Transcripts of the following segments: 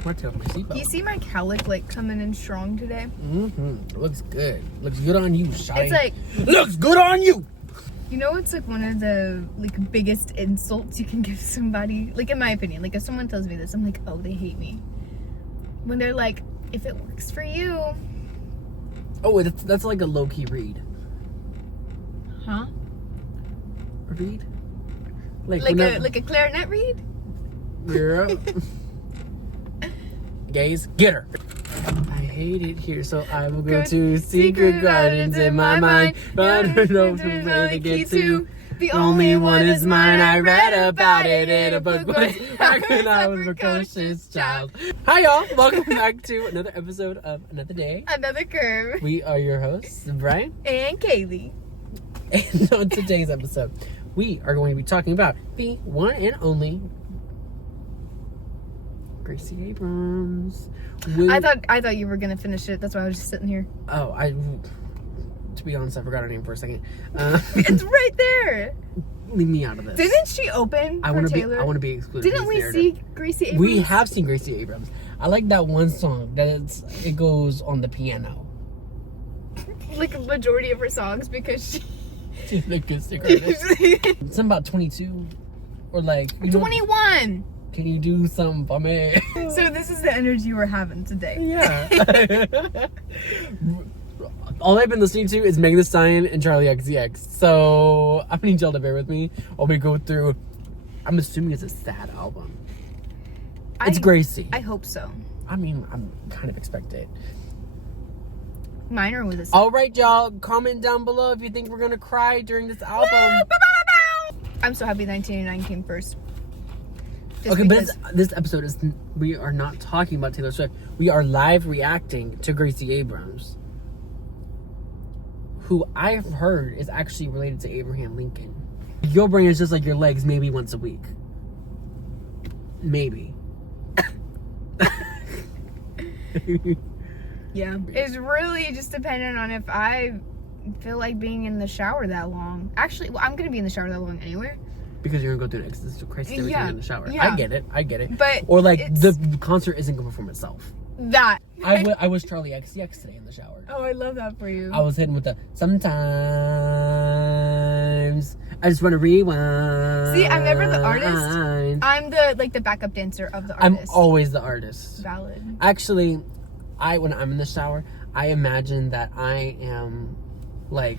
I'm gonna take off my seatbelt. You see my cowlick like coming in strong today? It looks good. Looks good on you, Shai. It's like looks good on you. You know, it's like one of the like biggest insults you can give somebody. Like in my opinion, like if someone tells me this, I'm like, oh, they hate me. When they're like, if it works for you. Oh, that's like a low key read. Huh? A read? Like a clarinet read? Yeah. Gays, get her. I hate it here, so I will go to secret gardens in my mind. But I don't know where to get to. The only one is mine. I read about it in a book once back when I was a precocious child. Hi, y'all. Welcome back to another episode of Another Day. Another Curve. We are your hosts, Brian and Kaylee. And on today's episode, we are going to be talking about the one and only Gracie Abrams. I thought you were gonna finish it. That's why I was just sitting here. Oh, to be honest, I forgot her name for a second. It's right there. Leave me out of this. Didn't she open for Taylor? I want to be excluded. Didn't we see Gracie Abrams? We have seen Gracie Abrams. I like that one song that it goes on the piano. Like a majority of her songs because she's an acoustic artist. Something about 22 or like 21. Can you do something for me? So this is the energy we're having today. Yeah. All I've been listening to is Megan Thee Stallion and Charlie XCX. So I'm gonna need y'all to bear with me while we go through. I'm assuming it's a sad album. It's Gracie. I hope so. I mean, I'm kind of expect it. Minor was a sad. All right, y'all. Comment down below if you think we're gonna cry during this album. I'm so happy 1989 came first. Okay, but this episode is, we are not talking about Taylor Swift. We are live reacting to Gracie Abrams, who I've heard is actually related to Abraham Lincoln. Your brain is just like your legs, maybe once a week. Maybe. Yeah. It's really just dependent on if I feel like being in the shower that long. Actually, well, I'm going to be in the shower that long anyway. Because you're going to go through an existential crisis every time you're in the shower. Yeah. I get it. But or like the concert isn't going to perform itself. That. I was Charlie XCX today in the shower. Oh, I love that for you. I was hitting with the sometimes I just want to rewind. See, I'm never the artist. I'm the backup dancer of the artist. I'm always the artist. Valid. Actually, when I'm in the shower, I imagine that I am like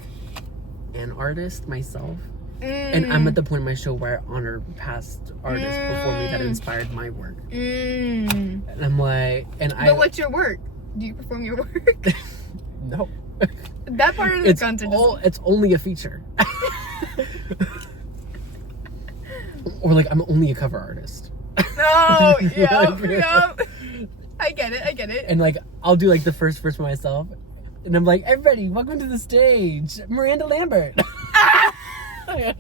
an artist myself. And I'm at the point in my show where I honor past artists before me that inspired my work. And I'm like, But what's your work? Do you perform your work? No. That part of the content. It's only a feature. Or like I'm only a cover artist. Oh, yeah. I get it. And like I'll do like the first verse for myself, and I'm like, everybody, welcome to the stage, Miranda Lambert. I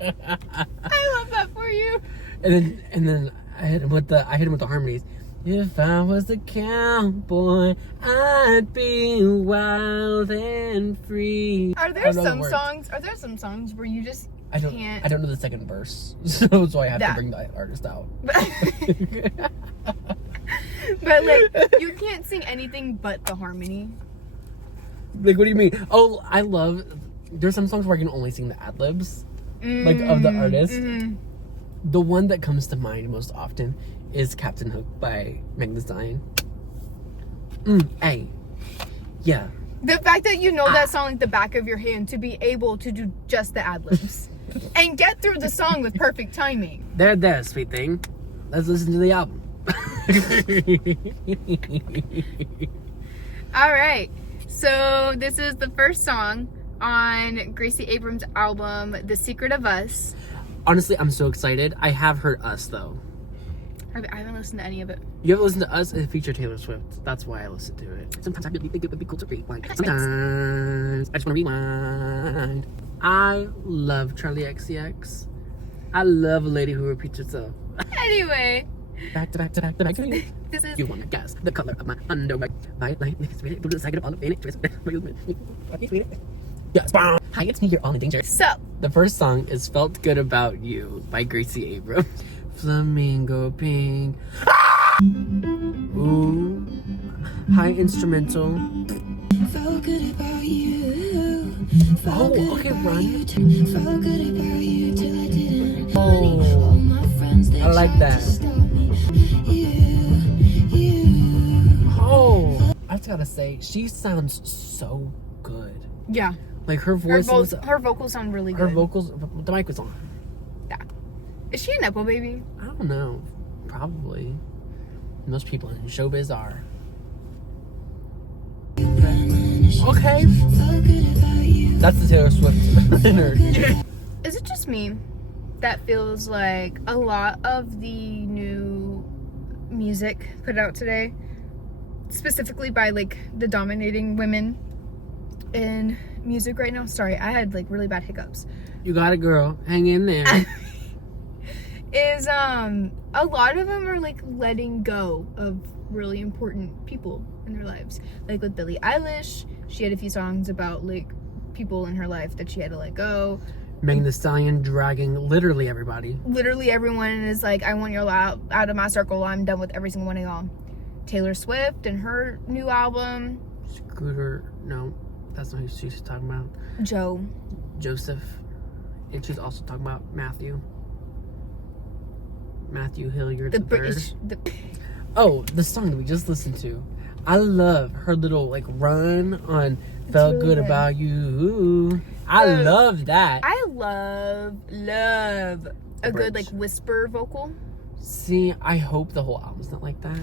love that for you. And then I hit him with the harmonies. If I was a cowboy, I'd be wild and free. Are there some songs where you just can't? I don't know the second verse, so I have to bring the artist out. But like, you can't sing anything but the harmony. Like, what do you mean? Oh, there's some songs where I can only sing the ad-libs. Like of the artist. The one that comes to mind most often is Captain Hook by Megan Thee Stallion. Hey. Yeah. The fact that you know that song like the back of your hand to be able to do just the ad-libs and get through the song with perfect timing. There, sweet thing. Let's listen to the album. Alright. So this is the first song on Gracie Abrams' album, The Secret of Us. Honestly, I'm so excited. I have heard Us, though. I haven't listened to any of it. You haven't listened to Us? It featured Taylor Swift. That's why I listened to it. Sometimes I really think it would be cool to rewind. Sometimes I just want to rewind. I love Charlie XCX. I love a lady who repeats herself. Anyway. Back to back. This is... You wanna guess the color of my underwear. Violet, blue, the second of all of it. Yes. Hi, it's me, you're all in danger. So, the first song is Felt Good About You by Gracie Abrams. Flamingo pink. Ooh. High instrumental. Felt good about you. Oh, okay, run. Felt good about you till I didn't. Oh, All my friends, they I like tried that. to stop me. You. Oh, I just gotta say, she sounds so good. Yeah. Like her voice. Her vocals sound really good. Her vocals. The mic was on. Yeah. Is she a Nepo baby? I don't know. Probably. Most people in showbiz are. Okay. That's the Taylor Swift nerd. Is it just me that feels like a lot of the new music put out today, specifically by like the dominating women in music right now? Sorry, I had like really bad hiccups. You got it, girl. Hang in there. Is a lot of them are like letting go of really important people in their lives. Like with Billie Eilish, she had a few songs about like people in her life that she had to let go. Megan Thee Stallion dragging literally everybody. Literally everyone is like, I want you out of my circle. I'm done with every single one of y'all. Taylor Swift and her new album. Scooter, no, that's not who she's talking about. Joseph. And she's also talking about Matthew Hilliard The III. British. Oh, the song that we just listened to. I love her little like run on "Felt really Good good. About You." I love that. I love a good like whisper vocal. See, I hope the whole album's not like that.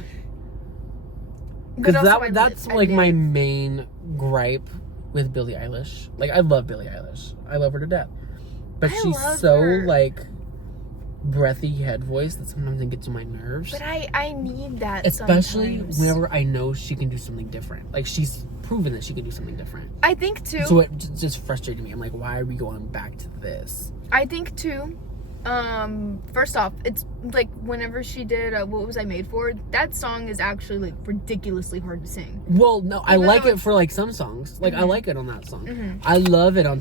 But Because also that's I like live. my main gripe with Billie Eilish. Like, I love Billie Eilish. I love her to death. But I she's love so her. like breathy head voice that sometimes it gets on my nerves. But I need that Especially sometimes. whenever I know she can do something different. Like, she's proven that she can do something different. I think too. So it just frustrated me. I'm like, why are we going back to this? I think too. First off, it's like whenever she did What Was I Made For? That song is actually like ridiculously hard to sing. Well, no, I Even like though it for like some songs. Like, I like it on that song. I love it on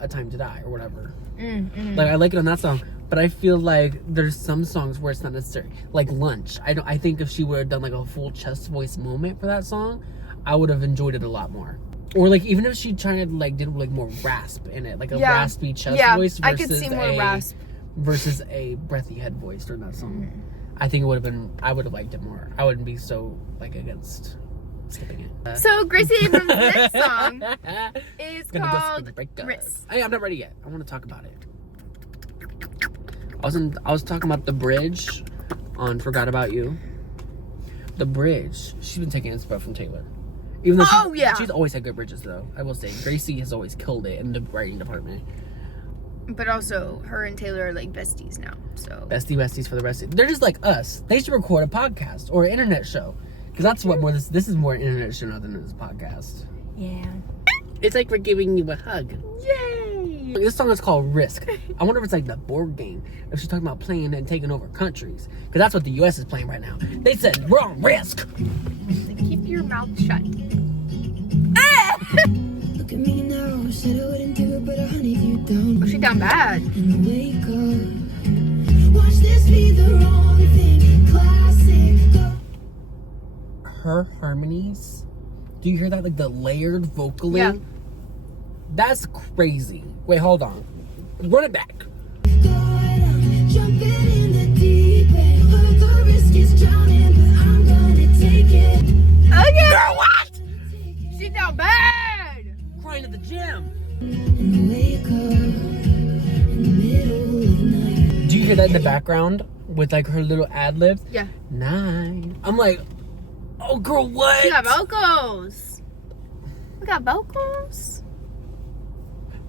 A Time to Die or whatever. Like, I like it on that song. But I feel like there's some songs where it's not necessary. Like Lunch. I think if she would have done like a full chest voice moment for that song, I would have enjoyed it a lot more. Or like even if she tried to like did like more rasp in it, like a raspy chest voice I versus could see more rasp. versus a breathy head voice during that song. I think it would have been. I would have liked it more. I wouldn't be so like against skipping it. So Gracie Abrams' next song is Gonna go called spin breakers. Risk. Hey, I'm not ready yet. I want to talk about it. I was talking about the bridge on "Forgot About You." The bridge. She's been taking inspiration from Taylor. Even though she's always had good bridges, though. I will say, Gracie has always killed it in the writing department. But also, her and Taylor are like besties now. So Besties for the rest. They're just like us. They should record a podcast or an internet show, because that's what more. This is more an internet show than this podcast. yeah. It's like we're giving you a hug. Yay! This song is called Risk. I wonder if it's like the board game. If she's talking about playing and taking over countries. Because that's what the U.S. is playing right now. They said, we're on Risk. Like, keep your mouth shut. Look at me now, said I wouldn't do it, but I hunted you down. Oh, she down bad. And wake up. Watch this be the wrong thing. Classic. Her harmonies. Do you hear that? Like the layered vocaling? Yeah. That's crazy. Wait, hold on. Run it back. Jumping in the deep end. The risk is drowning, but I'm gonna take it. Okay. Girl, what? She down bad. Crying at the gym. And wake up in the middle of the night. Do you hear that in the background? With like her little ad libs? Yeah. 9. I'm like, oh girl, what? She got vocals. We got vocals.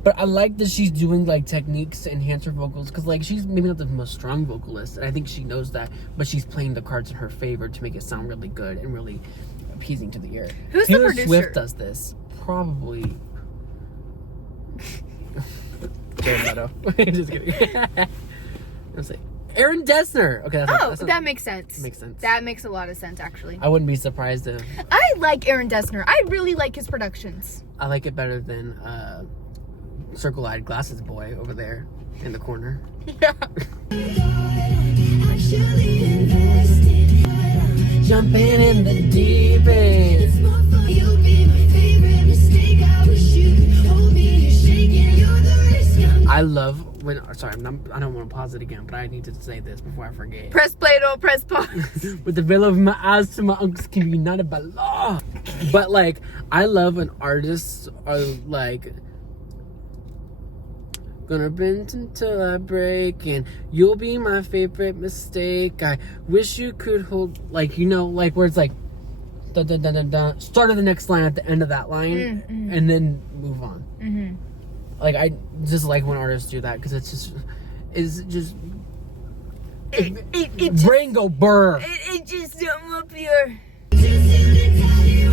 But I like that she's doing like techniques to enhance her vocals, because like she's maybe not the most strong vocalist, and I think she knows that, but she's playing the cards in her favor to make it sound really good and really appeasing to the ear. Who's the Taylor producer? Swift does this. Probably Jared Leto. Just kidding. Let's see. Aaron Dessner. Okay, that's That makes sense. Makes sense. That makes a lot of sense, actually. I wouldn't be surprised if I like Aaron Dessner. I really like his productions. I like it better than Circle-Eyed Glasses Boy over there in the corner. Yeah. Actually invested. Jumping in the deep end. I love when. Sorry, I don't want to pause it again, but I need to say this before I forget. Press play, don't press pause. With the veil of my eyes to my uncles can be united by law. But like, I love when artists are like, gonna bend until I break, and you'll be my favorite mistake. I wish you could hold, like, you know, like where it's like, dun, dun, dun, dun, dun, start of the next line at the end of that line, and then move on. Like, I just like when artists do that because it's just It brain go burr. It just don't up here. Okay.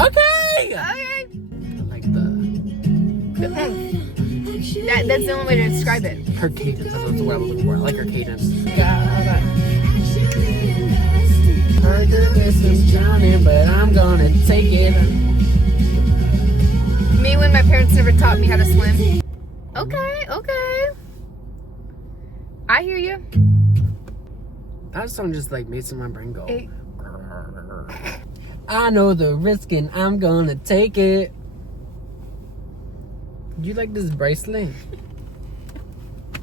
Okay. I like the That's the only way to describe it. her cadence. That's what I was looking for. I like her cadence. Heard the wisdom's drowning, but I'm gonna take it. Me when my parents never taught me how to swim. Okay. I hear you. That song just like makes my brain go. It- I know the risk and I'm gonna take it. Do you like this bracelet?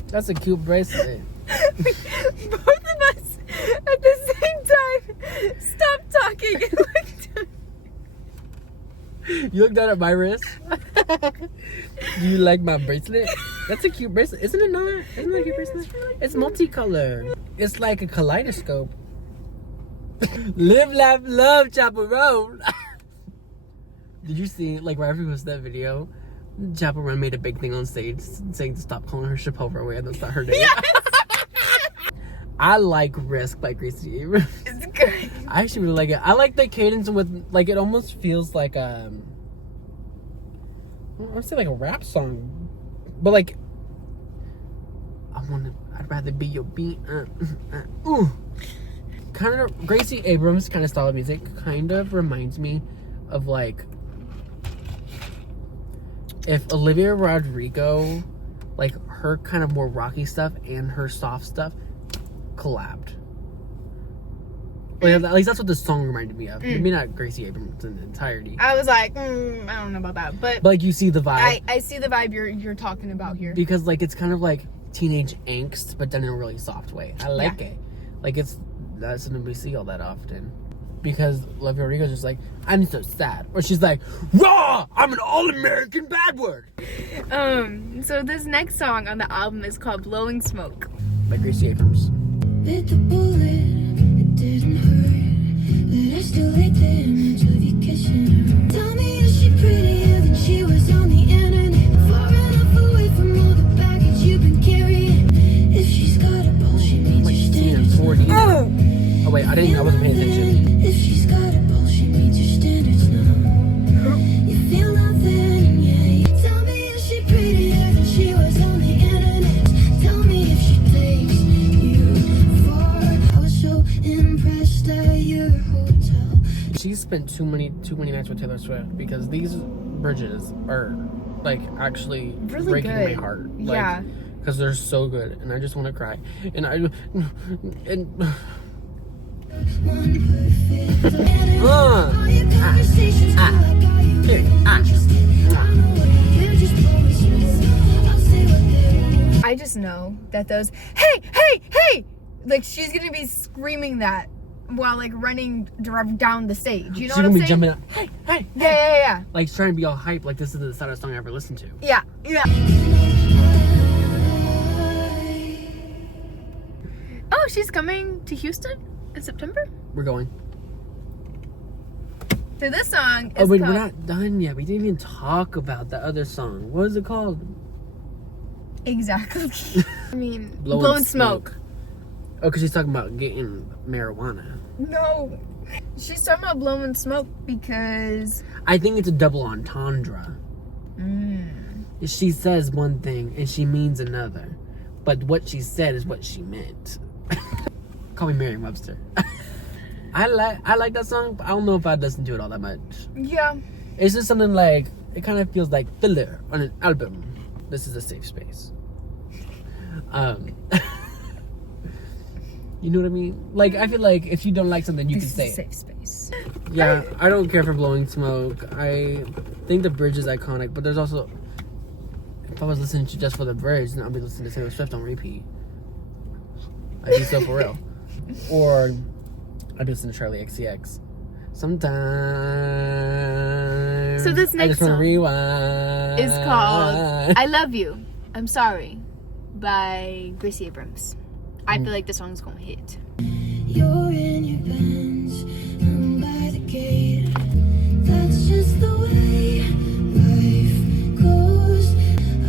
That's a cute bracelet. Both of us at the same time stopped talking and looked at You looked down at my wrist? Do you like my bracelet? That's a cute bracelet. Isn't it not? Isn't it a cute bracelet? It's multicolored. It's like a kaleidoscope. Live, laugh, love, Chapel Road. Did you see, like, right after we posted that video, Chapel Run made a big thing on stage saying to stop calling her Chipotle, and that's not her name. Yes! I like Risk by Gracie Abrams. It's good. I actually really like it. I like the cadence with, like, it almost feels like I would say like a rap song, but like, I'd rather be your beat. Kind of Gracie Abrams kind of style of music kind of reminds me of like if Olivia Rodrigo, like her kind of more rocky stuff and her soft stuff collabed. Like, at least that's what the song reminded me of. Maybe not Gracie Abrams in the entirety. I was like, I don't know about that, but Like, you see the vibe. I see the vibe you're talking about here. Because like it's kind of like teenage angst, but done in a really soft way. I like it. Like that's something we see all that often. Because Olivia Rodrigo's just like, I'm so sad. Or she's like, raw! I'm an all-American bad word. So this next song on the album is called Blowing Smoke. By Gracie Abrams. Bit the bullet, it didn't hurt, but I still hate the image of you kissing her. Tell me, is she prettier than she was on the internet? Far enough away from all the baggage you've been carrying. If she's got a pulse, she means Like you're seeing standards. 4D. Oh wait, I wasn't paying attention. If she's got a pulse, she means your standards now. You feel nothing, yeah. Tell me, is she prettier than she was on the internet? Tell me if she takes you far. I was so impressed at your hotel. She spent too many nights with Taylor Swift because these bridges are like actually Really breaking my good. heart. Yeah. Because they're so good and I just want to cry. And One perfect. Uh. All your conversations Ah. feel like all you Here. really Ah. interested. I know what you're just blowing smoke. I'll say what they want. I just know that those hey, like she's gonna be screaming that while like running down the stage. You know she's what gonna I'm be saying? jumping up. Hey, hey. Yeah. Like trying to be all hype. Like this is the saddest song I ever listened to. Yeah. Oh, she's coming to Houston in September. We're going. So this song is Oh wait, called, we're not done yet. We didn't even talk about the other song. What is it called? Exactly. I mean, Blowing blowing smoke. Oh, because she's talking about getting marijuana. No. She's talking about blowing smoke because I think it's a double entendre. She says one thing and she means another, but what she said is what she meant. Call me Merriam-Webster. I like that song, but I don't know if I'd listen to it all that much. yeah. It's just something like, it kind of feels like filler on an album. This is a safe space. You know what I mean? Like, I feel like if you don't like something, you This can is say a it. safe space. Yeah, I don't care for Blowing Smoke. I think the bridge is iconic, but there's also... if I was listening to just for the bridge, then I'd be listening to Taylor Swift on repeat. I'd be so for real. Or I'd listen to Charlie XCX. Sometimes. So this I next just want to song rewind. is called I Love You, I'm Sorry by Gracie Abrams. I feel like the song's gonna hit. You're in your Benz, I'm by the gate. That's just the way life goes.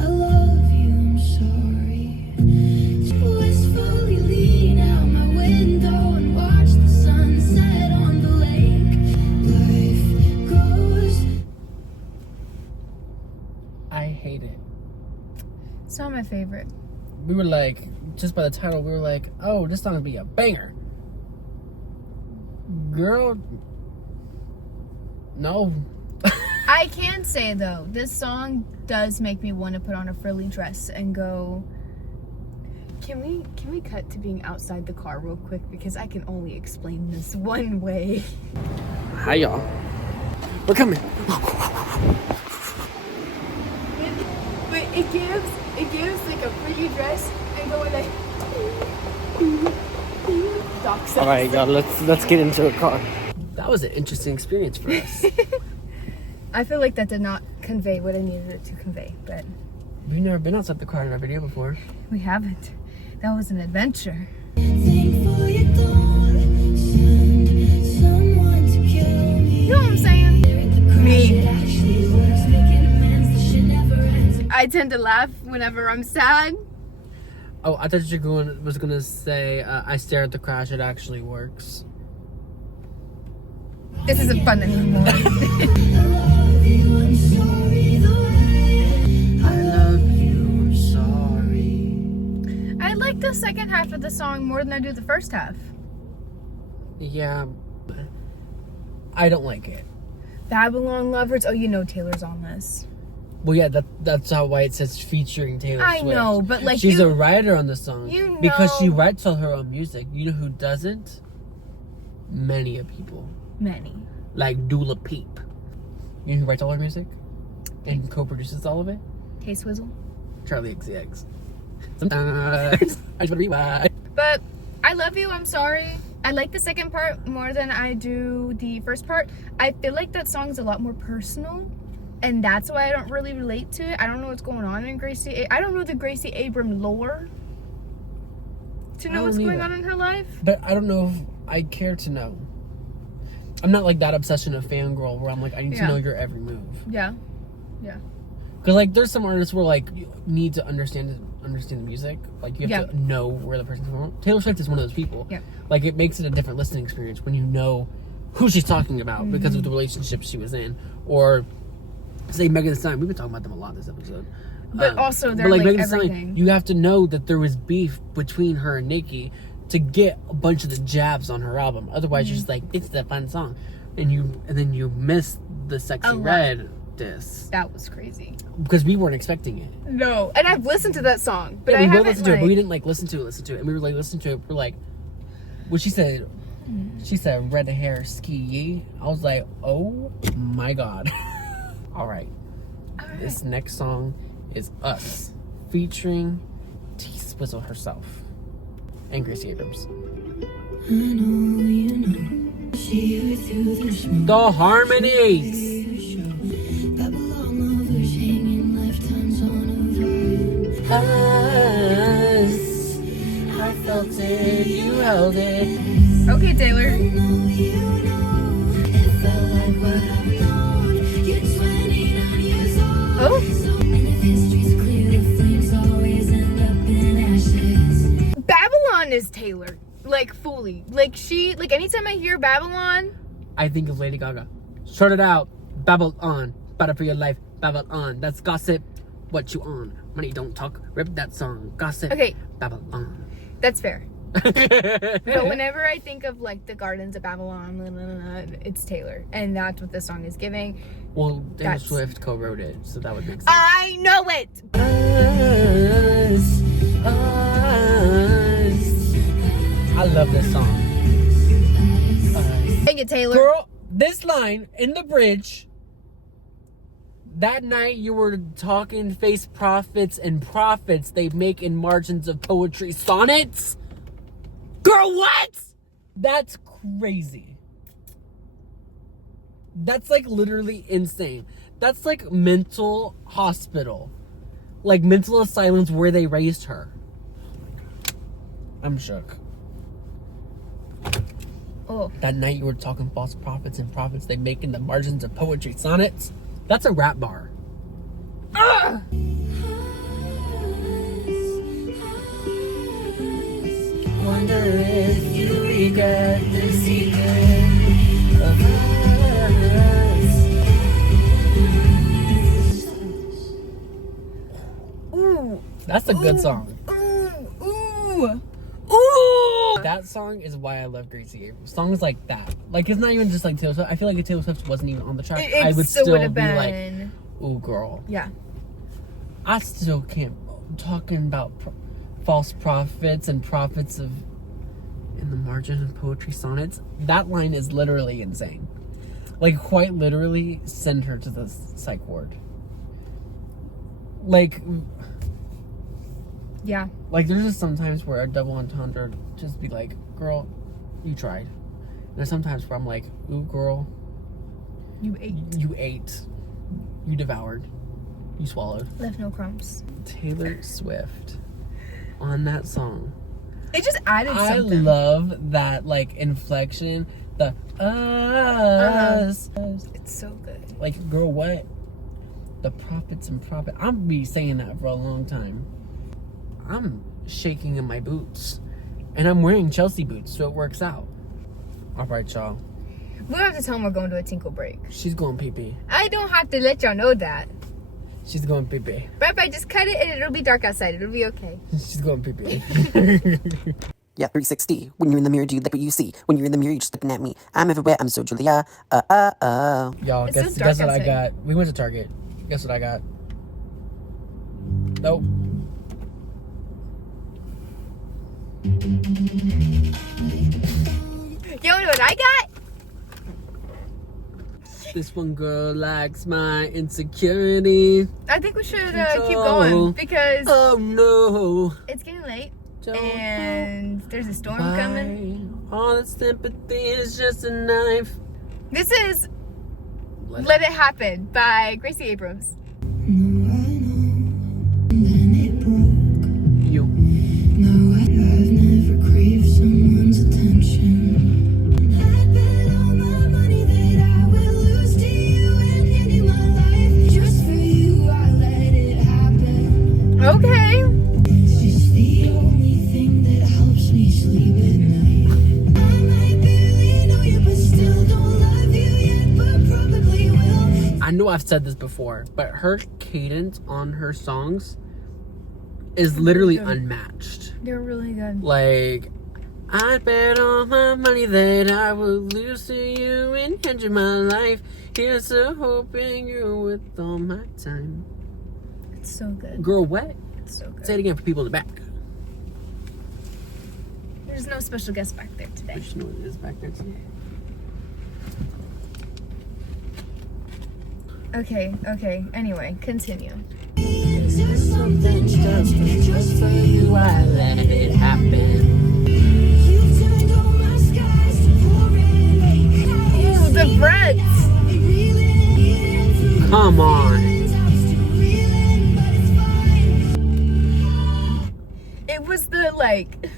I love you, I'm sorry. Wistfully lean out my window and watch the sunset on the lake. Life goes. I hate it. It's not my favorite. We were like, just by the title, we were like, oh, this song would be a banger. Girl, no. I can say though, this song does make me want to put on a frilly dress and go. Can we cut to being outside the car real quick, because I can only explain this one way. Hi, y'all. We're coming. But it gives like a pretty dress and going like. All right, y'all. Let's get into a car. That was an interesting experience for us. I feel like that did not convey what I needed it to convey, but We've never been outside the car in our video before. we haven't. That was an adventure. Thankful you don't send someone to kill me. You know what I'm saying? Me. It actually works, making amends. This shit never ends. I tend to laugh whenever I'm sad. Oh, I thought you was gonna say, I stare at the crash, it actually works. This isn't fun anymore. I love you, I'm sorry the way I love you, I'm sorry. I like the second half of the song more than I do the first half. Yeah, I don't like it. Babylon Lovers. Oh, you know Taylor's on this. Well, yeah, that's why it says featuring Taylor I Swift. know, but like she's a writer on the song. you Because she know- writes all her own music. You know who doesn't? Many of people. Many. Like Dula Peep. You know who writes all her music? And co-produces all of it? K-Swizzle. Charlie XCX. Sometimes I just want to rewind. But I Love You, I'm Sorry. I like the second part more than I do the first part. I feel like that song's a lot more personal, and that's why I don't really relate to it. I don't know what's going on in I don't know the Gracie Abrams lore to I know don't what's going either. on in her life. But I don't know if I care to know. I'm not like that obsession of fangirl where I'm like, I need to Yeah. know your every move. Yeah. Because like there's some artists where like you need to understand the music. Like you have to know where the person's from. Taylor Swift is one of those people. Yeah. Like it makes it a different listening experience when you know who she's talking about because of the relationship she was in. Or say Megan Thee Stallion. We've been talking about them a lot this episode. But also they're like Megan Thee Stallion, everything. you have to know that there was beef between her and Nicki to get a bunch of the jabs on her album. Otherwise, you're just like, it's a fun song, and then you miss the Sexy A lot. Red diss That was crazy. because we weren't expecting it. No. And I've listened to that song, but Yeah, I we will haven't listen to it, but we didn't like listen to it, and we were like listening to it. We're like, what she said. She said red hair ski yee. I was like, oh my god. All right. This next song is Us, featuring T-Swizzle herself and Gracie Abrams. I know you know. See her through the smoke. The harmonies. Babylon lovers hanging lifetimes on a vine. Us. I felt it. You held it. Okay, Taylor. I know you know. It felt like what I've known. You're 29 years old. Oh. And if history's clear, the flames always end up in ashes. Babylon is Taylor. Like, fully. Like, anytime I hear Babylon, I think of Lady Gaga. Short it out. Babble on. Battle for your life. Babble on. That's gossip. What you on? Money don't talk. Rip that song. Gossip. Okay. Babble on. that's fair. But whenever I think of, like, the Gardens of Babylon, it's Taylor. And that's what this song is giving. Well, Taylor That's- Swift co-wrote it, so that would make sense. I know it! Us. I love this song. Dang it, Taylor. Girl, this line in the bridge, That night you were talking face profits and profits they make in margins of poetry sonnets? Girl, what? That's crazy. That's like literally insane. That's like mental hospital. Like mental asylums where they raised her. I'm shook. Oh. That night you were talking false prophets and profits they make in the margins of poetry sonnets. That's a rap bar. Ugh! Wonder if you regret the secret of us. Ooh. That's a good song. Ooh. That song is why I love Gracie Abrams. Songs like that. Like, it's not even just like Taylor Swift. I feel like if Taylor Swift wasn't even on the track, I would still be like, ooh, girl. Yeah. I still can't. Talking about false prophets and prophets of in the margin of poetry sonnets. That line is literally insane. Like, quite literally, send her to the psych ward. Like, yeah. Like, there's just sometimes where a double entendre just be like, girl, you tried. And there's sometimes where I'm like, ooh, girl. You ate. You ate. You devoured. You swallowed. Left no crumbs. Taylor Swift on that song. It just added something. I love that, like, inflection. The us. It's so good. Like, girl, what? The prophets and prophet. I'll be saying that for a long time. I'm shaking in my boots. And I'm wearing Chelsea boots, so it works out. All right, y'all. We don't have to tell them we're going to a tinkle break. She's going pee-pee. I don't have to let y'all know that. She's going pee-pee. Bye-bye, just cut it and it'll be dark outside. It'll be okay. She's going pee-pee. Yeah, 360. When you're in the mirror, do you like what you see? When you're in the mirror, you're just looking at me. I'm everywhere. I'm so Julia. Y'all, It's guess so dark what I outside. got? We went to Target. Guess what I got? Nope. You know what I got? This one girl likes my insecurity. I think we should keep Control. going because Oh no. it's getting late Don't and there's a storm Why? coming. All that sympathy is just a knife. This is Let Let It Happen by Gracie Abrams. No, I know. Then it broke. You. No, I've never craved someone's attention. I bet all my money that I will lose to you and ending my life. Just for you, I let it happen. Okay. It's just the only thing that helps me sleep at night. I might barely know you, but still don't love you yet, but probably will. I know I've said this before, but her cadence on her songs is literally unmatched. They're really good. Like, I bet all my money that I will lose to you and end my life. Here's to hoping you're with all my time. It's so good. Girl, what? It's so good. Say it again for people in the back. There's no special guest back there today. I just know what it is back there too. Okay. Anyway, continue. Just something just for you. I let it happen. You turned all my skies to pouring rain. Ooh, the breads. Come on. It was the like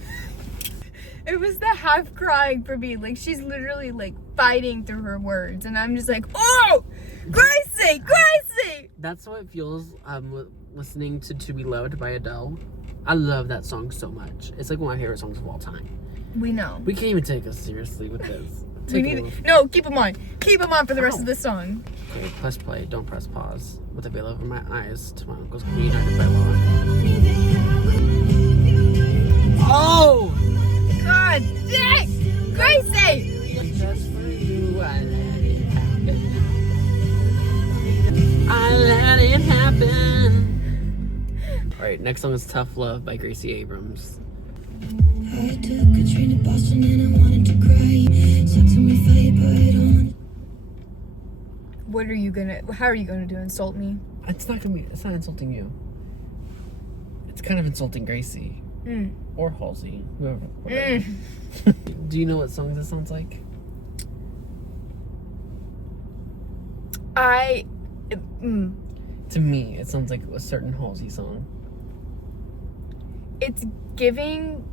it was the half crying for me. Like she's literally like fighting through her words and I'm just like, oh, Gracie! That's how it feels listening to Be Loved by Adele. I love that song so much. It's like one of my favorite songs of all time. We know. We can't even take us seriously with this. We need no, keep them on. Keep them on for the rest of the song. Okay, press play, don't press pause. With a veil over my eyes to my uncle's united by law. Oh! God dang! Gracie! Just for you, I let it happen. I let it happen. Alright, next song is Tough Love by Gracie Abrams. I took a train to Boston and I wanted to cry. Sucks when we fight, but on. How are you gonna do? Insult me? It's not insulting you. It's kind of insulting Gracie. Or Halsey. Whoever. Whatever. Do you know what song this sounds like? To me, it sounds like a certain Halsey song. It's giving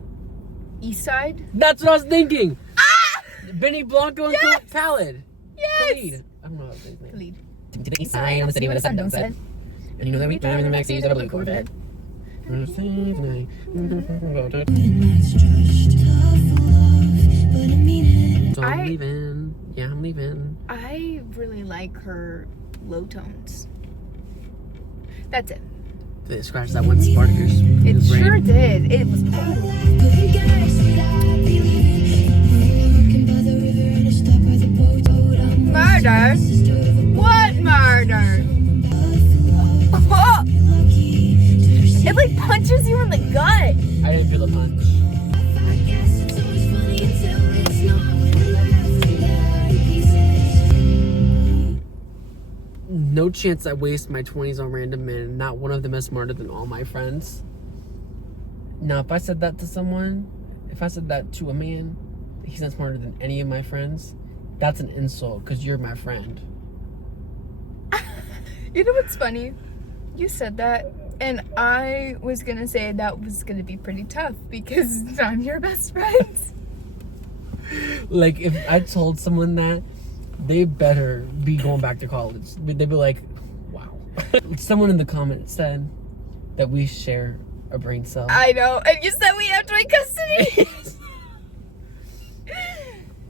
East Side. That's what I was thinking! Ah! Benny Blanco and Khaled. Yes! Khalid. I don't know what his name is. Khalid. To the east side on the city where the sun don't set. And you know that we drive in the backseat of a blue Corvette. And that's just tough love, but I mean it. So I'm leaving. Yeah, I'm leaving. I really like her low tones. That's it. Did it scratch that one Spartacus? It sure did. It was. Good guys, I believe in. Walking by the river and I stop by the boat. I'm Murder? What murder? Oh! It like punches you in the gut. I didn't feel the punch. I guess it's always funny until it's not when we're left in bad pieces. No chance I waste my 20s on random men. Not one of them is smarter than all my friends. Now, if I said that to someone, if I said that to a man, he's not smarter than any of my friends, that's an insult because you're my friend. You know what's funny? You said that, and I was gonna say that was gonna be pretty tough because I'm your best friend. Like, if I told someone that, they better be going back to college. They'd be like, wow. Someone in the comments said that we share a brain cell. I know, and you said we have joint custody.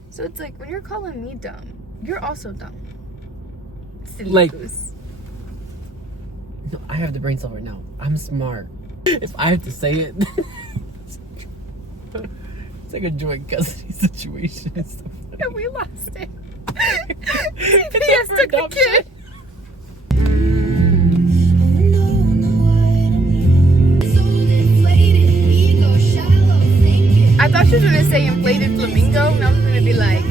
So it's like, when you're calling me dumb, you're also dumb. Silly Like- goose. No, I have the brain cell right now. I'm smart. If I have to say it, it's like a joint custody situation. It's so funny. And we lost it. CPS took the kid. Oh no, I don't mean it. So deflated, ego shallow thinking. I thought she was gonna say inflated flamingo, and I was gonna be like,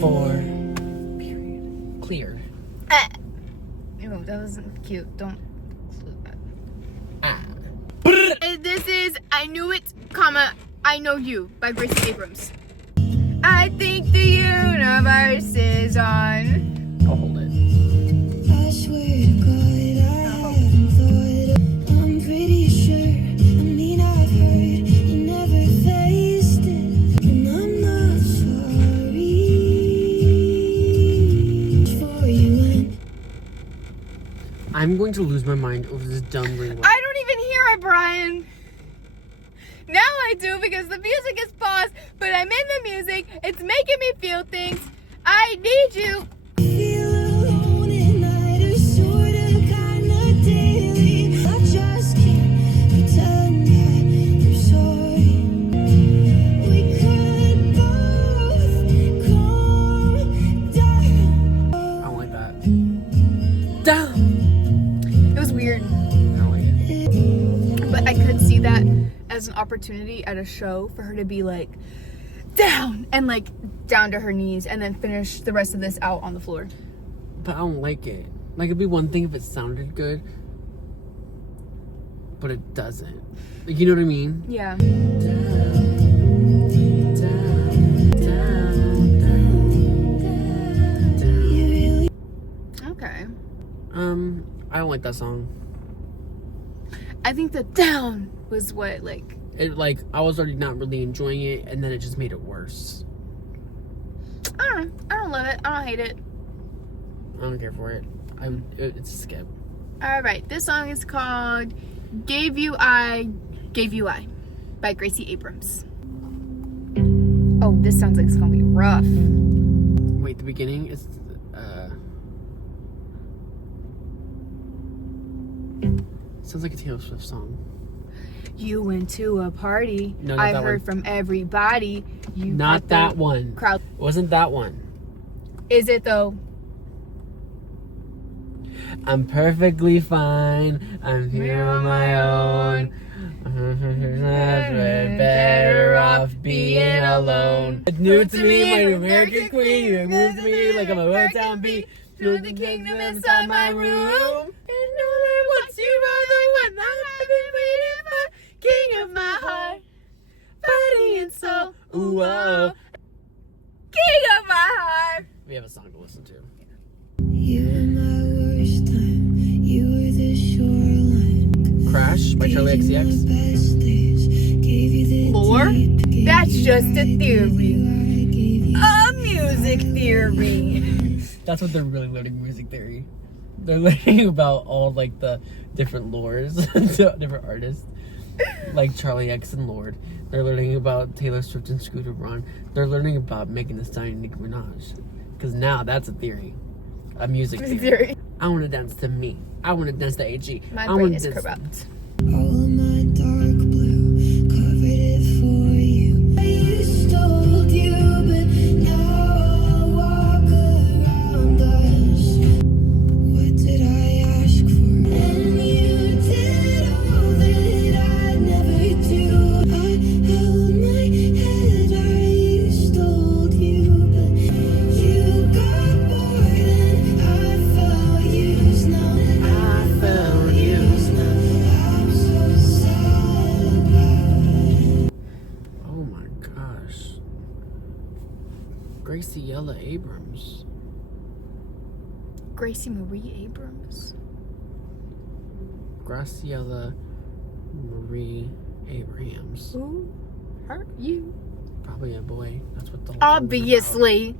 For period. Clear. no, that wasn't cute. Don't. Ah. And this is I Knew It, comma, I Know You by Gracie Abrams. I think the universe is on. I'll hold it. I swear to God, I haven't thought. I'm pretty sure. I mean, I've heard you never faced it, and I'm not sorry for you. And I'm going to lose my mind over this dumb ring. I don't even hear it, Brian. Now I do because the music is paused, but I'm in the music. It's making me feel things. I need you. feel alone at night, or sorta, kinda daily. I just can't pretend that I'm sorry. We could both calm down. I don't like that. Down. It was weird, I don't like it. but I could see that as an opportunity at a show for her to be like, down, and like down to her knees, and then finish the rest of this out on the floor. But I don't like it. Like, it'd be one thing if it sounded good, but it doesn't. Like, you know what I mean? Yeah. Okay. I don't like that song. I think the down was what, like, It, like, I was already not really enjoying it, and then it just made it worse. I don't know. I don't love it. I don't hate it. I don't care for it. It's a skip. All right. This song is called Gave You I by Gracie Abrams. Oh, this sounds like it's gonna be rough. Wait, the beginning is, sounds like a Taylor Swift song. You went to a party. No, not I that heard one. from everybody. You Not got that the one. crowd. It wasn't that one. Is it though? I'm perfectly fine. I'm here on my own. We're better off being alone. It's new to me, my American queen. You move to me like I'm a Motown beat. Through the kingdom inside my room. And know that what you are the one I've been waiting for. King of my heart, body and soul. Ooh, oh. King of my heart. We have a song to listen to. You were my worst time. You were the shoreline. Crash by Charlie XCX. Best days. Gave you the Lore? deep, That's just a theory. gave you A music theory. That's what they're really learning, music theory. They're learning about all like the different lores, different artists, like Charlie X and Lord. They're learning about Taylor Swift and Scooter Braun. They're learning about Megan Thee Stallion and Nicki Minaj. Because now that's a theory, a music theory. I want to dance to me. I want to dance to AG. My I brain wanna is dance- corrupt. all of my dark blue. Covered it for you. I used to hold you, but now I walk around us. What did I ask for? And you did all that I never do. I held my head, I used to hold you, but you got bored and I felt used now. I felt used. I'm so sad about it. Oh my gosh. Gracie Abrams. Gracie Marie Abrams. Graciela Marie Abrams. Who hurt you? Probably a boy. That's what the whole song is about. Obviously.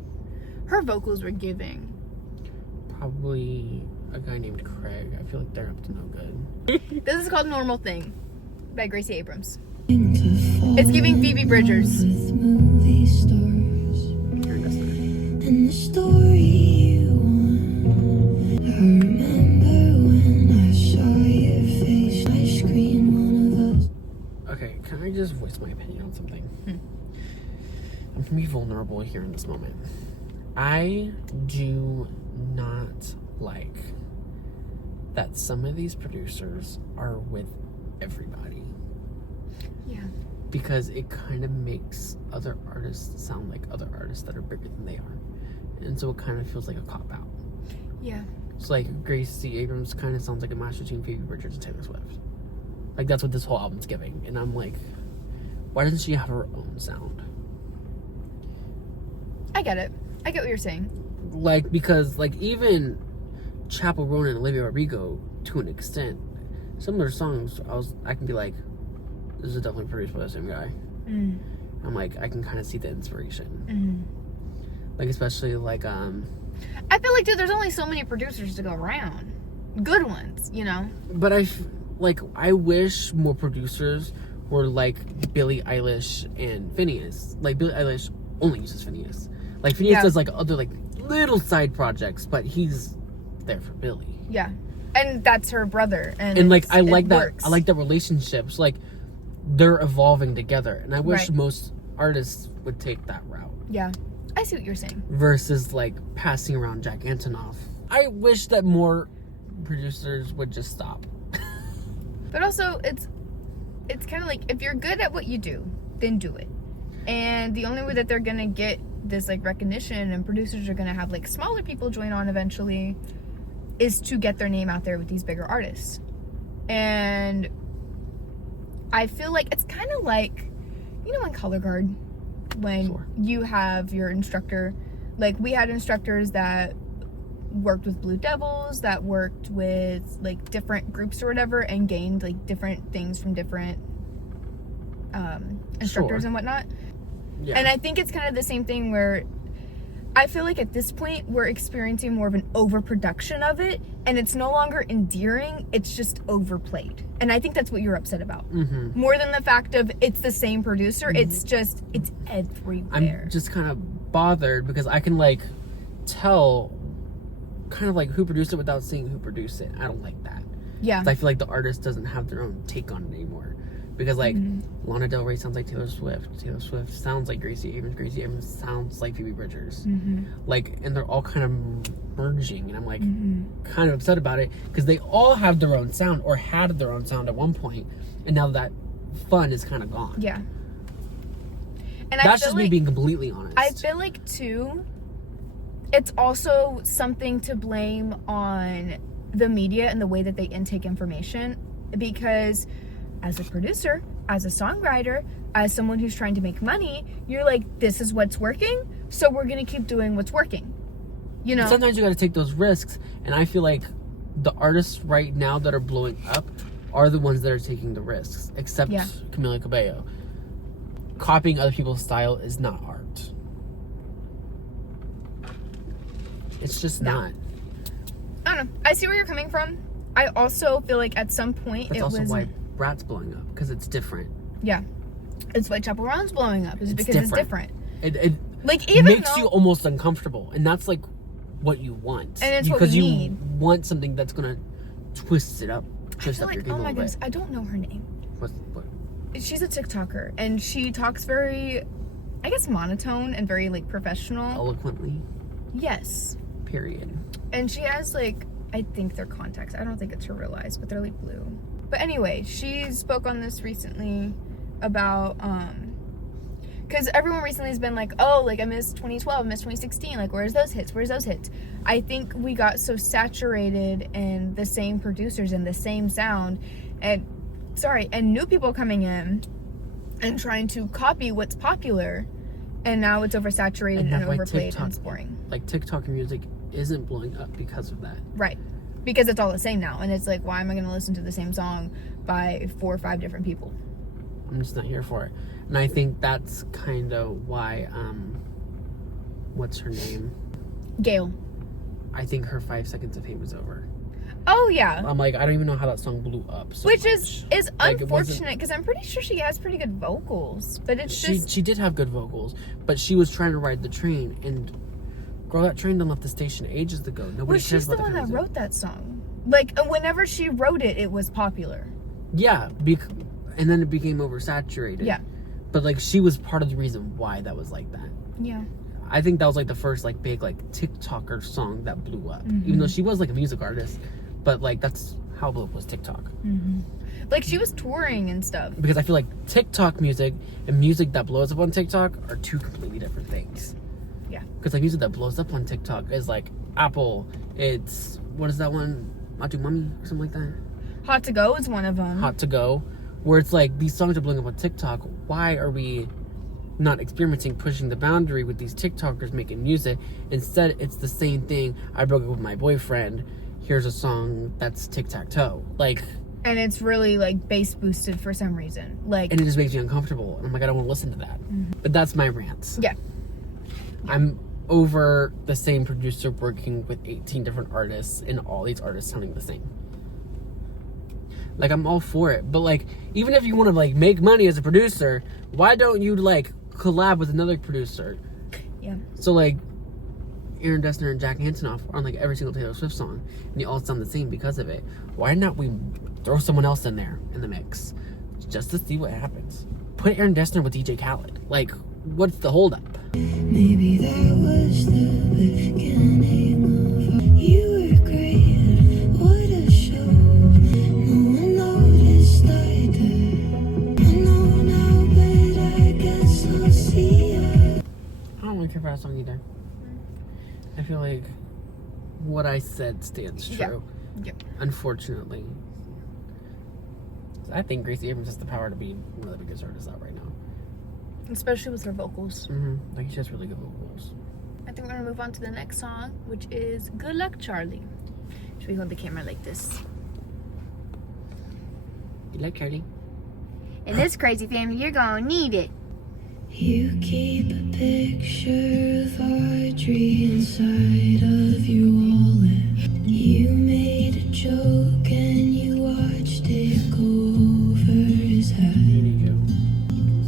Her vocals were giving. Probably a guy named Craig. I feel like they're up to no good. This is called Normal Thing by Gracie Abrams. It's giving Phoebe Bridgers. With movie stars Karen Gessner. and the story you want. I remember when I saw your face. I screened one of us. Okay, can I just voice my opinion on something? I'm gonna be vulnerable here in this moment. I do not like that some of these producers are with everybody. Yeah. Because it kind of makes other artists sound like other artists that are bigger than they are. And so it kind of feels like a cop-out. Yeah. So like Gracie Abrams kind of sounds like a match between Phoebe Bridgers and Taylor Swift. Like that's what this whole album's giving. And I'm like, why doesn't she have her own sound? I get it. I get what you're saying. Like, because like even Chappell Ronan and Olivia Rodrigo, to an extent, some of their songs I can be like, this is definitely produced by the same guy. I'm like, I can kind of see the inspiration. Like especially like I feel like, dude, there's only so many producers to go around. Good ones, you know? but I wish more producers were like Billie Eilish and Phineas. Like Billie Eilish only uses Phineas. Like Phineas Yeah. does like other like little side projects, but he's there for Billie. Yeah. And that's her brother. And And like I like it that. works. I like the relationships. Like they're evolving together, and I wish Right. most artists would take that route Yeah. I see what you're saying. versus like passing around Jack Antonoff. I wish that more producers would just stop. But also, it's kind of like, if you're good at what you do, then do it. And the only way that they're gonna get this like recognition, and producers are gonna have like smaller people join on eventually, is to get their name out there with these bigger artists. And I feel like it's kind of like, you know, in color guard, when Sure. you have your instructor, like we had instructors that worked with Blue Devils, that worked with like different groups or whatever, and gained like different things from different instructors Sure. and whatnot. Yeah. And I think it's kind of the same thing where I feel like at this point we're experiencing more of an overproduction of it, and it's no longer endearing, it's just overplayed. And I think that's what you're upset about. More than the fact of it's the same producer, it's just, it's everywhere. I'm just kind of bothered because I can like tell kind of like who produced it without seeing who produced it. I don't like that. yeah. 'Cause I feel like the artist doesn't have their own take on it anymore. Because like Lana Del Rey sounds like Taylor Swift. Taylor Swift sounds like Gracie Abrams. Gracie Abrams sounds like Phoebe Bridgers. Like, and they're all kind of merging, and I'm like kind of upset about it because they all have their own sound or had their own sound at one point, and now that fun is kind of gone. Yeah. And that's just me being completely honest. I feel like too, it's also something to blame on the media and the way that they intake information, because as a producer, as a songwriter, as someone who's trying to make money, you're like, this is what's working, so we're gonna keep doing what's working. You know? Sometimes you gotta take those risks, and I feel like the artists right now that are blowing up are the ones that are taking the risks, except Camila Cabello. Copying other people's style is not art. It's just not. I don't know. I see where you're coming from. I also feel like at some point That's also why Brat's blowing up, because it's different. Yeah. It's why Chappell Roan's blowing up, is because it's different. It like, even makes you almost uncomfortable, and that's like what you want. And it's because what we you need. want something that's gonna twist it up. Twist I up feel your like, game oh a my little goodness, bit. I don't know her name. What? She's a TikToker, and she talks very, I guess, monotone and very, like, professional. Eloquently. Yes. Period. And she has, like, I think they're contacts. I don't think it's her real eyes, but they're, like, blue. But anyway, she spoke on this recently about, because everyone recently has been like, oh, like, I missed 2012, I missed 2016, like, where's those hits? I think we got so saturated in the same producers and the same sound, and new people coming in and trying to copy what's popular, and now it's oversaturated and overplayed and it's boring. Like, TikTok music isn't blowing up because of that. Right. Because it's all the same now, and it's like, why am I going to listen to the same song by 4 or 5 different people? I'm just not here for it. And I think that's kind of why, what's her name? Gail. I think her 5 seconds of fame is over. Oh, yeah. I'm like, I don't even know how that song blew up so Which much. is Like, unfortunate, because I'm pretty sure she has pretty good vocals, but it's She did have good vocals, but she was trying to ride the train, and girl, that train done left the station ages ago. Nobody well, cares she's the about one kind that of wrote that song. Like, whenever she wrote it, it was popular. Yeah, and then it became oversaturated. Yeah. But, like, she was part of the reason why that was like that. Yeah. I think that was, like, the first, like, big, like, TikToker song that blew up. Even though she was, like, a music artist. But, like, that's how blew up was TikTok. Like, she was touring and stuff. Because I feel like TikTok music and music that blows up on TikTok are 2 completely different things. Yeah. Because, like, music that blows up on TikTok is, like, Apple. It's, what is that one? Matu Mummy or something like that? Hot to Go is one of them. Hot to Go. Where it's like, these songs are blowing up on TikTok. Why are we not experimenting, pushing the boundary with these TikTokers making music? Instead, it's the same thing. I broke up with my boyfriend. Here's a song that's tic-tac-toe. Like... And it's really, like, bass boosted for some reason. Like... And it just makes me uncomfortable. And I'm like, I don't want to listen to that. But that's my rant. Yeah. I'm over the same producer working with 18 different artists and all these artists sounding the same. Like, I'm all for it. But, like, even if you want to, like, make money as a producer, why don't you, like, collab with another producer? Yeah. So, like, Aaron Dessner and Jack Antonoff on, like, every single Taylor Swift song, and they all sound the same because of it. Why not we throw someone else in there in the mix just to see what happens? Put Aaron Dessner with DJ Khaled. Like, what's the holdup? Maybe that was the beginning of you were great. What a show. No one noticed I did. I know now, but I guess I'll see ya. I don't really care for that song either. I feel like what I said stands true. Yeah. Unfortunately. I think Gracie Abrams has the power to be one of the biggest artists out right now. Especially with her vocals. Like, she has really good vocals. I think we're gonna move on to the next song, which is Good Luck, Charlie. Should we hold the camera like this? You like Charlie? In this crazy family, you're gonna need it. You keep a picture of Audrey inside of your wallet. You made a joke and you watched it go over his head.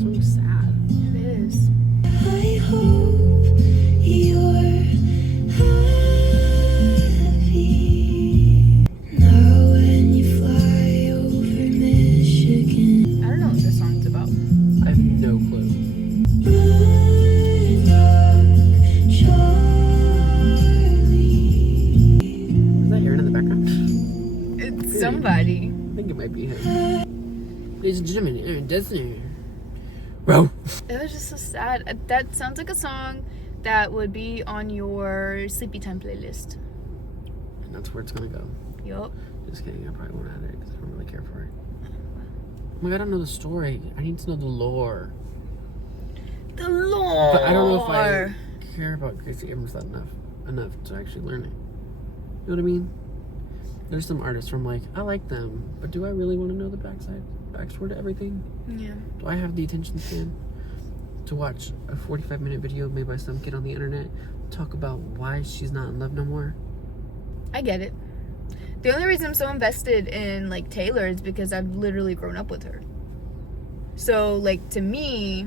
So sad. It is. I hope you're happy now when you fly over Michigan. I don't know what this somebody. I think it might be him. Ladies and gentlemen, Aaron Dessner. Bro. It was just so sad. That sounds like a song that would be on your sleepy time playlist. And that's where it's gonna go. Yup. Just kidding, I probably won't add it because I don't really care for it. Oh my god, I don't know the story. I need to know the lore. The lore. But I don't know if I care about Gracie Abrams that enough to actually learn it. You know what I mean? There's some artists where I'm like, I like them, but do I really want to know the backstory to everything? Yeah. Do I have the attention span to watch a 45-minute video made by some kid on the internet talk about why she's not in love no more? I get it. The only reason I'm so invested in like Taylor is because I've literally grown up with her. So like to me,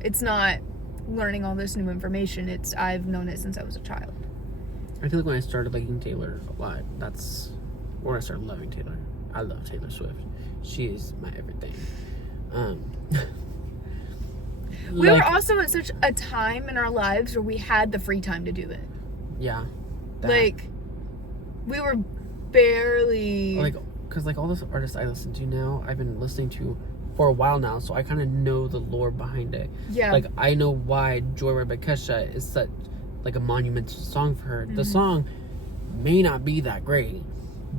it's not learning all this new information. It's I've known it since I was a child. I feel like when I started liking Taylor a lot, that's where I started loving Taylor. I love Taylor Swift. She is my everything. We were also at such a time in our lives where we had the free time to do it. Yeah. Like, we were barely... Like, because like all those artists I listen to now, I've been listening to for a while now, so I kind of know the lore behind it. Yeah. Like, I know why Joyride by Kesha is such like a monumental song for her. The song may not be that great,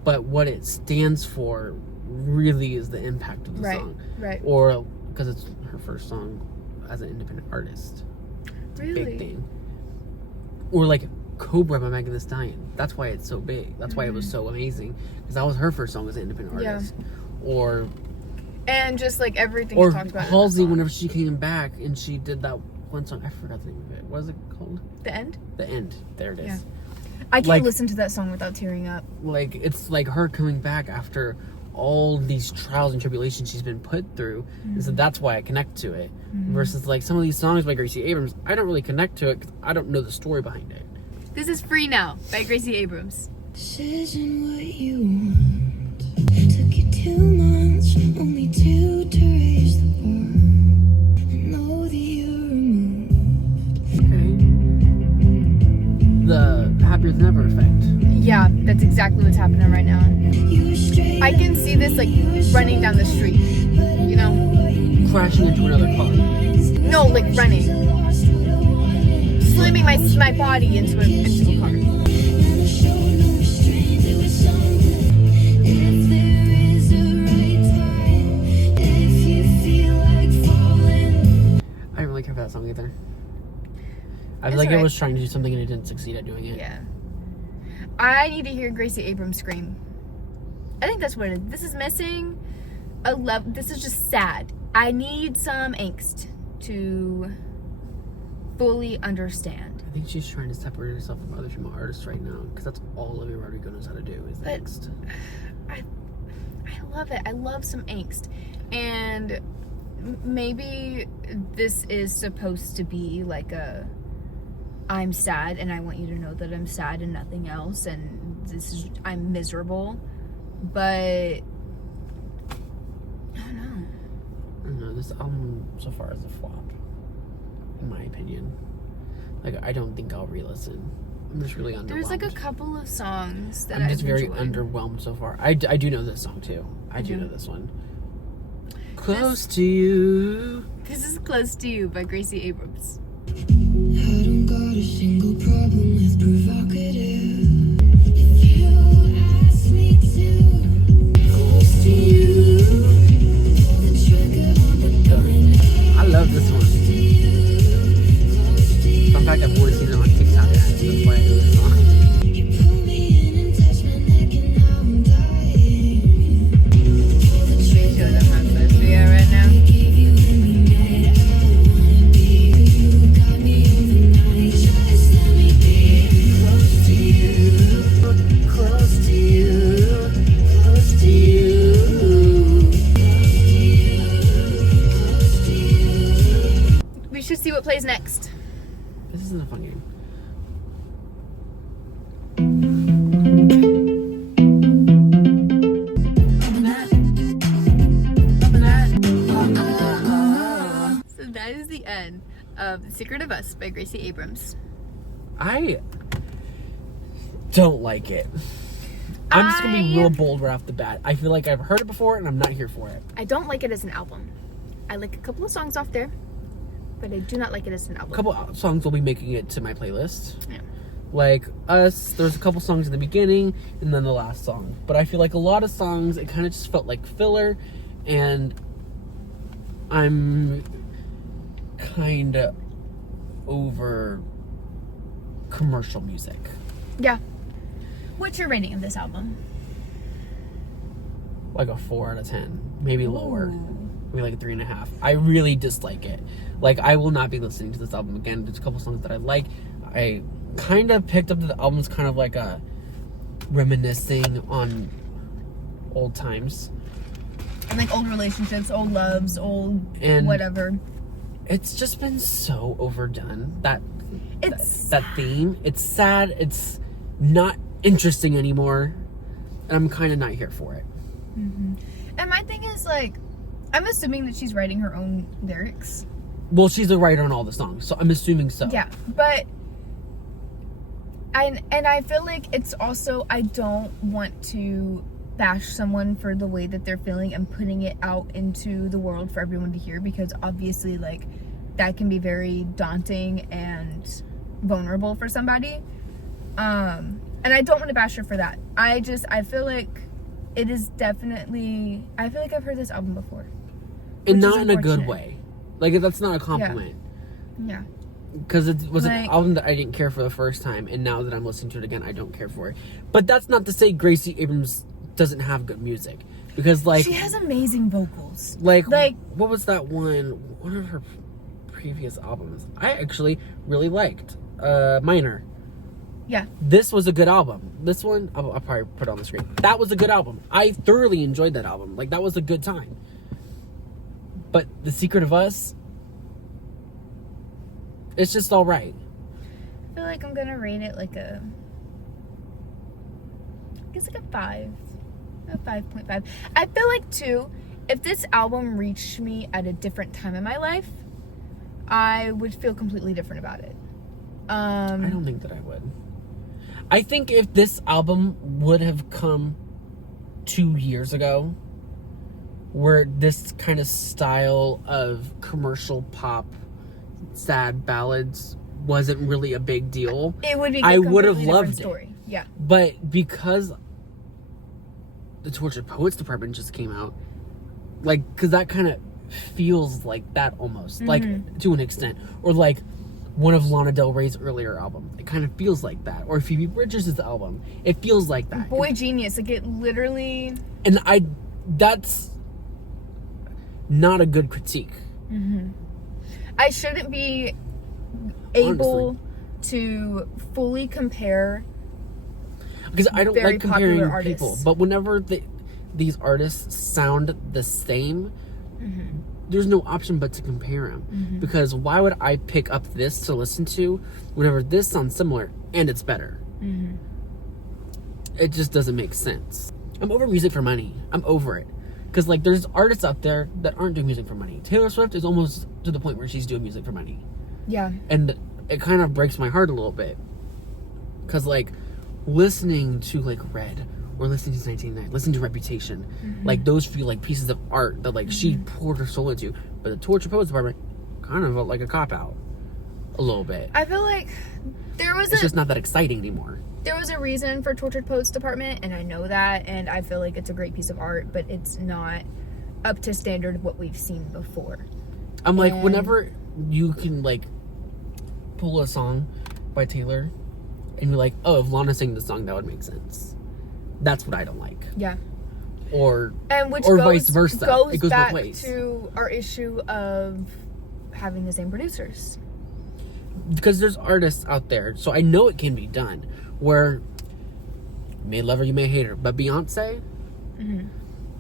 but what it stands for really is the impact of the song. Right. Or because it's her first song as an independent artist. Really? Big thing. Or like Cobra by Megan Thee Stallion. That's why it's so big. That's why it was so amazing. Because that was her first song as an independent artist. Or just like everything you talked about. Halsey, whenever she came back and she did that one song, I forgot the name of it. What is it called? The End? The End. There it is. Yeah. I can't Like- listen to that song without tearing up. Like, it's like her coming back after all these trials and tribulations she's been put through. And so that's why I connect to it. Versus like some of these songs by Gracie Abrams, I don't really connect to it because I don't know the story behind it. This is Free Now by Gracie Abrams. This isn't what you want. Took you 2 months, only 2 to raise the bar. I know that you're removed. Okay. The Happier Than Ever effect. Yeah, that's exactly what's happening right now. You were straight, I can see this like running down the street, you know? Crashing into another car. No, like running. Slamming my body into a car. never show no restraint. It was something. If there is a right time, if you feel like falling. I don't really care for that song either. I It's feel like it alright. was trying to do something and it didn't succeed at doing it. Yeah. I need to hear Gracie Abrams scream. I think that's what it is. This is missing a love. This is just sad. I need some angst to fully understand. I think she's trying to separate herself from other female artists right now because that's all Olivia Rodrigo knows how to do is But- angst. I love it. I love some angst. And maybe this is supposed to be like a I'm sad and I want you to know that I'm sad and nothing else and I'm miserable. But I don't know, this album so far is a flop, in my opinion. Like, I don't think I'll re-listen. I'm just really underwhelmed. there's like a couple of songs that I'm just I've very enjoyed. underwhelmed so far. I do know this song too. I do Mhm. know this one. Close to you. This is Close to You by Gracie Abrams. I don't got a single problem with provocative. If you ask me to, close to you, the trigger on the gun. I love this one. Fun fact, I've always seen it on TikTok. That's why I know this song. You pull me in and touch my neck and now I'm dying. Pull the trigger, Show them how close we are right now. gave you every night. I wanna be with you, got me overnight. Just let me be close to you, close to you, close to you. Close to you. We should see what plays next. This isn't a fun game. So that is the end of The Secret of Us by Gracie Abrams. I don't like it. I'm just gonna be real bold right off the bat. I feel like I've heard it before and I'm not here for it. I don't like it as an album. I like a couple of songs off there, but I do not like it as an album. A couple of songs will be making it to my playlist. Yeah. Like Us, there's a couple songs in the beginning and then the last song. But I feel like a lot of songs, it kind of just felt like filler, and I'm kind of over commercial music. Yeah. What's your rating of this album? Like a 4 out of 10, maybe lower. Ooh. Maybe like a 3.5. I really dislike it. Like, I will not be listening to this album again. There's a couple songs that I like. I kind of picked up that the album's kind of like a reminiscing on old times. And like old relationships, old loves, old And whatever. It's just been so overdone. That It's theme. It's sad. It's not interesting anymore. And I'm kind of not here for it. Mm-hmm. And my thing is, like, I'm assuming that she's writing her own lyrics. Well, she's the writer on all the songs, so I'm assuming so. Yeah, but I feel like it's also, I don't want to bash someone for the way that they're feeling and putting it out into the world for everyone to hear, because obviously, like, that can be very daunting and vulnerable for somebody. And I don't want to bash her for that. I feel like it is definitely, I feel like I've heard this album before. And not in a good way. Like, that's not a compliment. Yeah. Because it was Like, an album that I didn't care for the first time, and now that I'm listening to it again, I don't care for it. But that's not to say Gracie Abrams doesn't have good music. Because, like... she has amazing vocals. Like, what was that one of her previous albums I actually really liked? Minor. Yeah. This was a good album. This one, I'll probably put it on the screen. That was a good album. I thoroughly enjoyed that album. Like, that was a good time. But The Secret of Us, it's just all right. I feel like I'm gonna rate it like I guess like a 5. A 5.5. I feel like, too, if this album reached me at a different time in my life, I would feel completely different about it. I don't think that I would. I think if this album would have come 2 years ago, where this kind of style of commercial pop sad ballads wasn't really a big deal, it would be. I would have loved story. it. Yeah. But because the Tortured Poets department just came out, like, because that kind of feels like that almost, like, to an extent, or like one of Lana Del Rey's earlier albums. It kind of feels like that. Or Phoebe Bridgers' album. It feels like that. Boy Genius. Like, it literally... And that's not a good critique. Mm-hmm. I shouldn't be able to fully compare, because I don't very like comparing popular artists. people. But whenever these artists sound the same, there's no option but to compare them. Because why would I pick up this to listen to whenever this sounds similar and it's better? It just doesn't make sense. I'm over music for money. I'm over it. Because, like, there's artists out there that aren't doing music for money. Taylor Swift is almost to the point where she's doing music for money. Yeah. And it kind of breaks my heart a little bit. Because, like, listening to, like, Red, or listening to 1999, listening to Reputation, like, those feel like pieces of art that, like, she poured her soul into. But the Tortured Poets department kind of felt like a cop-out. A little bit. I feel like It's just not that exciting anymore. there was a reason for Tortured Poets Department, and I know that, and I feel like it's a great piece of art, but it's not up to standard of what we've seen before. I'm like, whenever you can, like, pull a song by Taylor, and you're like, oh, if Lana sang the song, that would make sense. That's what I don't like. Yeah. Or Or vice versa. Goes It goes back both ways. to our issue of having the same producers. Because there's artists out there, so I know it can be done, where you may love her, you may hate her, but Beyonce,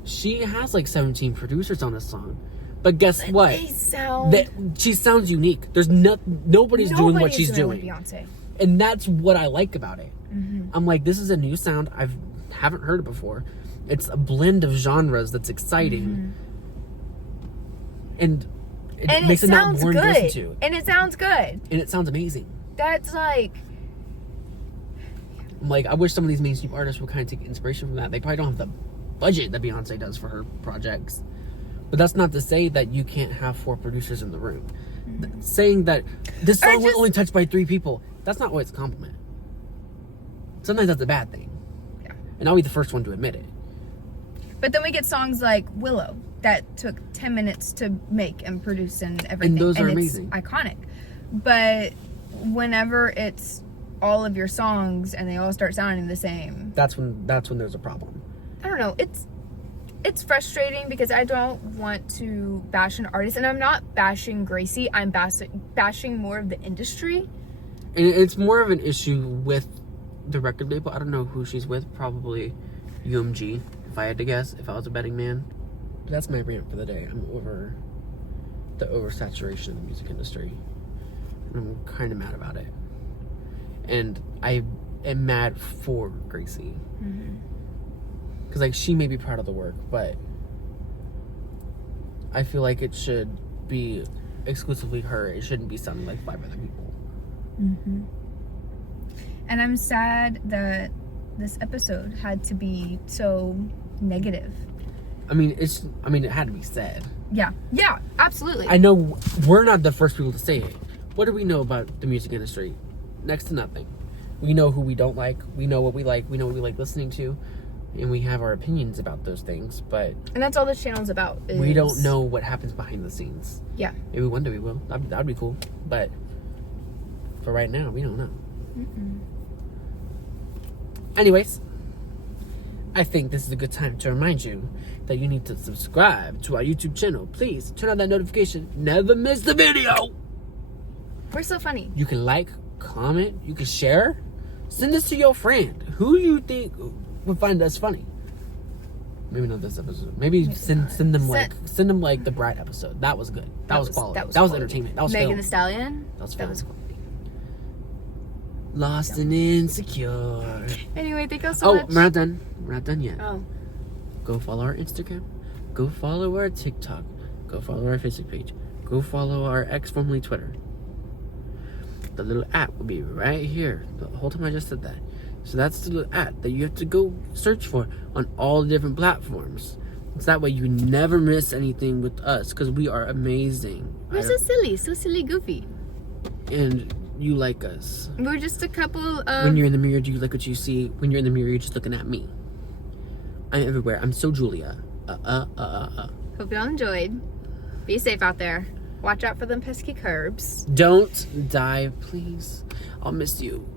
she has like 17 producers on a song, but guess what? They sound... She sounds unique. There's nobody's doing what she's doing, Beyonce. and that's what I like about it. I'm like, this is a new sound. Haven't heard it before. It's a blend of genres that's exciting, and it makes it not boring to listen to. And it sounds good. And it sounds amazing. That's like... Like, I wish some of these mainstream artists would kind of take inspiration from that. They probably don't have the budget that Beyonce does for her projects. But that's not to say that you can't have 4 producers in the room. Saying that this song was only touched by 3 people, that's not always a compliment. Sometimes that's a bad thing. Yeah. And I'll be the first one to admit it. But then we get songs like Willow that took 10 minutes to make and produce and everything. And those are it's amazing. Iconic. But whenever it's all of your songs and they all start sounding the same, That's when there's a problem. I don't know. It's frustrating because I don't want to bash an artist, and I'm not bashing Gracie. I'm bashing more of the industry. And it's more of an issue with the record label. I don't know who she's with. Probably UMG, if I had to guess, if I was a betting man. But that's my rant for the day. I'm over the oversaturation of the music industry. And I'm kind of mad about it. And I am mad for Gracie. Because, like, she may be proud of the work, but I feel like it should be exclusively her. It shouldn't be sounding like 5 other people. And I'm sad that this episode had to be so negative. I mean, it had to be said. Yeah, absolutely. I know we're not the first people to say it. What do we know about the music industry? Next to nothing. We know who we don't like. We know what we like. We know what we like listening to. And we have our opinions about those things. But And that's all this channel's about. we don't know what happens behind the scenes. Yeah. Maybe one day we will. That'd be cool. But for right now, we don't know. Anyways, I think this is a good time to remind you that you need to subscribe to our YouTube channel. Please turn on that notification. Never miss the video. We're so funny. You can like, comment, you can share. Send this to your friend. Who you think would find us funny? Maybe not this episode. Maybe send them like the Bride episode. That was good. That was quality. That was quality. entertainment. That was Megan film. Thee Stallion. That was That film. was quality. Lost and insecure. Anyway, thank you so much. We're not done. We're not done yet. Oh. Go follow our Instagram. Go follow our TikTok. Go follow our Facebook page. Go follow our X, formerly Twitter. The little app will be right here. The whole time I just said that. So that's the little app that you have to go search for on all the different platforms. So that way you never miss anything with us, because we are amazing. We're so silly goofy. And you like us. We're just a couple of... When you're in the mirror, do you like what you see? When you're in the mirror, you're just looking at me. I'm everywhere. I'm so Julia. Hope y'all enjoyed. Be safe out there. Watch out for them pesky curbs. Don't die, please. I'll miss you.